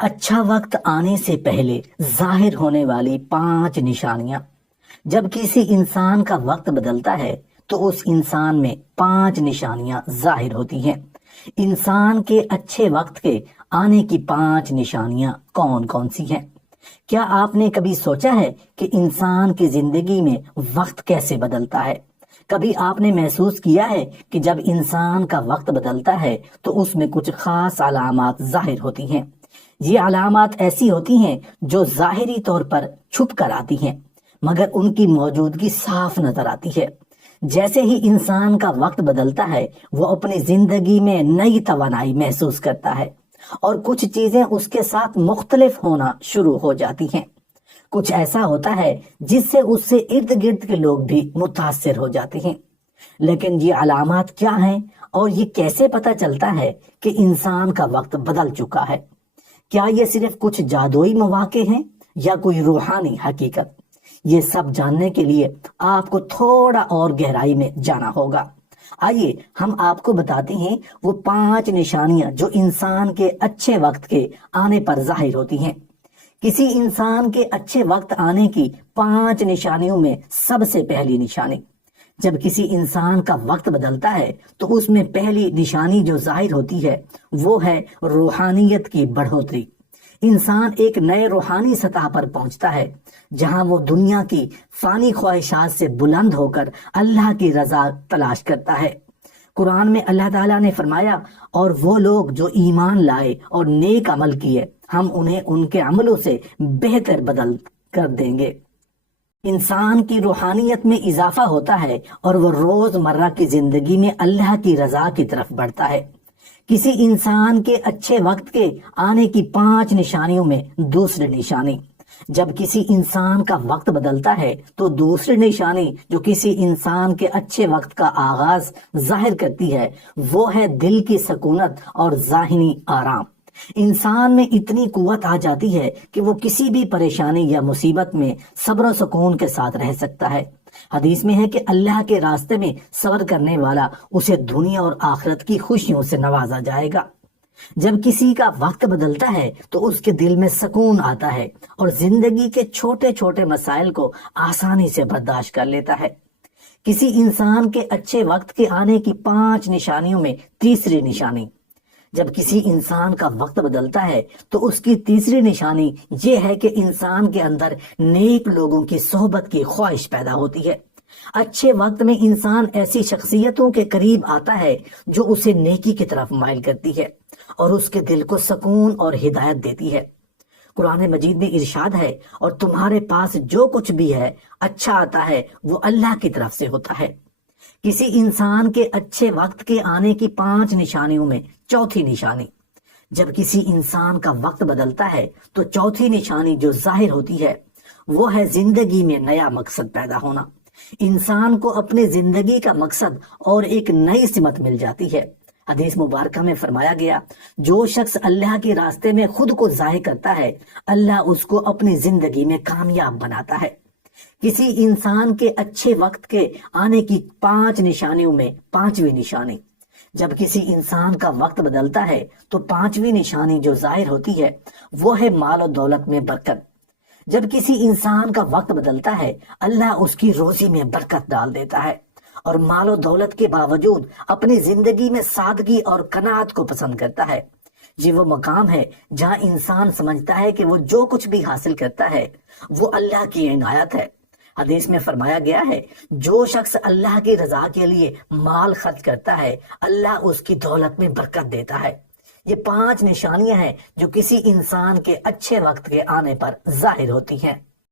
اچھا وقت آنے سے پہلے ظاہر ہونے والی 5 نشانیاں۔ جب کسی انسان کا وقت بدلتا ہے تو اس انسان میں 5 نشانیاں ظاہر ہوتی ہیں۔ انسان کے اچھے وقت کے آنے کی 5 نشانیاں کون کون سی ہیں؟ کیا آپ نے کبھی سوچا ہے کہ انسان کی زندگی میں وقت کیسے بدلتا ہے؟ کبھی آپ نے محسوس کیا ہے کہ جب انسان کا وقت بدلتا ہے تو اس میں کچھ خاص علامات ظاہر ہوتی ہیں؟ یہ علامات ایسی ہوتی ہیں جو ظاہری طور پر چھپ کر آتی ہیں مگر ان کی موجودگی صاف نظر آتی ہے۔ جیسے ہی انسان کا وقت بدلتا ہے وہ اپنی زندگی میں نئی توانائی محسوس کرتا ہے اور کچھ چیزیں اس کے ساتھ مختلف ہونا شروع ہو جاتی ہیں۔ کچھ ایسا ہوتا ہے جس سے اس سے ارد گرد کے لوگ بھی متاثر ہو جاتے ہیں۔ لیکن یہ علامات کیا ہیں اور یہ کیسے پتہ چلتا ہے کہ انسان کا وقت بدل چکا ہے؟ کیا یہ صرف کچھ جادوئی مواقع ہیں یا کوئی روحانی حقیقت؟ یہ سب جاننے کے لیے آپ کو تھوڑا اور گہرائی میں جانا ہوگا۔ آئیے ہم آپ کو بتاتے ہیں وہ 5 نشانیاں جو انسان کے اچھے وقت کے آنے پر ظاہر ہوتی ہیں۔ کسی انسان کے اچھے وقت آنے کی 5 نشانیوں میں سب سے پہلی نشانی، جب کسی انسان کا وقت بدلتا ہے تو اس میں پہلی نشانی جو ظاہر ہوتی ہے وہ ہے روحانیت کی بڑھوتری۔ انسان ایک نئے روحانی سطح پر پہنچتا ہے جہاں وہ دنیا کی فانی خواہشات سے بلند ہو کر اللہ کی رضا تلاش کرتا ہے۔ قرآن میں اللہ تعالیٰ نے فرمایا، اور وہ لوگ جو ایمان لائے اور نیک عمل کیے ہم انہیں ان کے عملوں سے بہتر بدل کر دیں گے۔ انسان کی روحانیت میں اضافہ ہوتا ہے اور وہ روز مرہ کی زندگی میں اللہ کی رضا کی طرف بڑھتا ہے۔ کسی انسان کے اچھے وقت کے آنے کی 5 نشانیوں میں دوسری نشانی، جب کسی انسان کا وقت بدلتا ہے تو دوسری نشانی جو کسی انسان کے اچھے وقت کا آغاز ظاہر کرتی ہے وہ ہے دل کی سکونت اور ذہنی آرام۔ انسان میں اتنی قوت آ جاتی ہے کہ وہ کسی بھی پریشانی یا مصیبت میں صبر و سکون کے ساتھ رہ سکتا ہے۔ حدیث میں ہے کہ اللہ کے راستے میں صبر کرنے والا اسے دنیا اور آخرت کی خوشیوں سے نوازا جائے گا۔ جب کسی کا وقت بدلتا ہے تو اس کے دل میں سکون آتا ہے اور زندگی کے چھوٹے چھوٹے مسائل کو آسانی سے برداشت کر لیتا ہے۔ کسی انسان کے اچھے وقت کے آنے کی 5 نشانیوں میں تیسری نشانی، جب کسی انسان کا وقت بدلتا ہے تو اس کی تیسری نشانی یہ ہے کہ انسان کے اندر نیک لوگوں کی صحبت کی خواہش پیدا ہوتی ہے۔ اچھے وقت میں انسان ایسی شخصیتوں کے قریب آتا ہے جو اسے نیکی کی طرف مائل کرتی ہے اور اس کے دل کو سکون اور ہدایت دیتی ہے۔ قرآن مجید میں ارشاد ہے، اور تمہارے پاس جو کچھ بھی ہے اچھا آتا ہے وہ اللہ کی طرف سے ہوتا ہے۔ کسی انسان کے اچھے وقت کے آنے کی 5 نشانیوں میں چوتھی نشانی، جب کسی انسان کا وقت بدلتا ہے تو چوتھی نشانی جو ظاہر ہوتی ہے وہ ہے زندگی میں نیا مقصد پیدا ہونا۔ انسان کو اپنے زندگی کا مقصد اور ایک نئی سمت مل جاتی ہے۔ حدیث مبارکہ میں فرمایا گیا، جو شخص اللہ کے راستے میں خود کو ضائع کرتا ہے اللہ اس کو اپنی زندگی میں کامیاب بناتا ہے۔ کسی انسان کے اچھے وقت کے آنے کی 5 نشانیوں میں 5ویں نشانی، جب کسی انسان کا وقت بدلتا ہے تو 5ویں نشانی جو ظاہر ہوتی ہے وہ ہے مال و دولت میں برکت۔ جب کسی انسان کا وقت بدلتا ہے اللہ اس کی روزی میں برکت ڈال دیتا ہے اور مال و دولت کے باوجود اپنی زندگی میں سادگی اور قناعت کو پسند کرتا ہے۔ یہ وہ مقام ہے جہاں انسان سمجھتا ہے کہ وہ جو کچھ بھی حاصل کرتا ہے وہ اللہ کی عنایت ہے۔ حدیث میں فرمایا گیا ہے، جو شخص اللہ کی رضا کے لیے مال خرچ کرتا ہے اللہ اس کی دولت میں برکت دیتا ہے۔ یہ 5 نشانیاں ہیں جو کسی انسان کے اچھے وقت کے آنے پر ظاہر ہوتی ہیں۔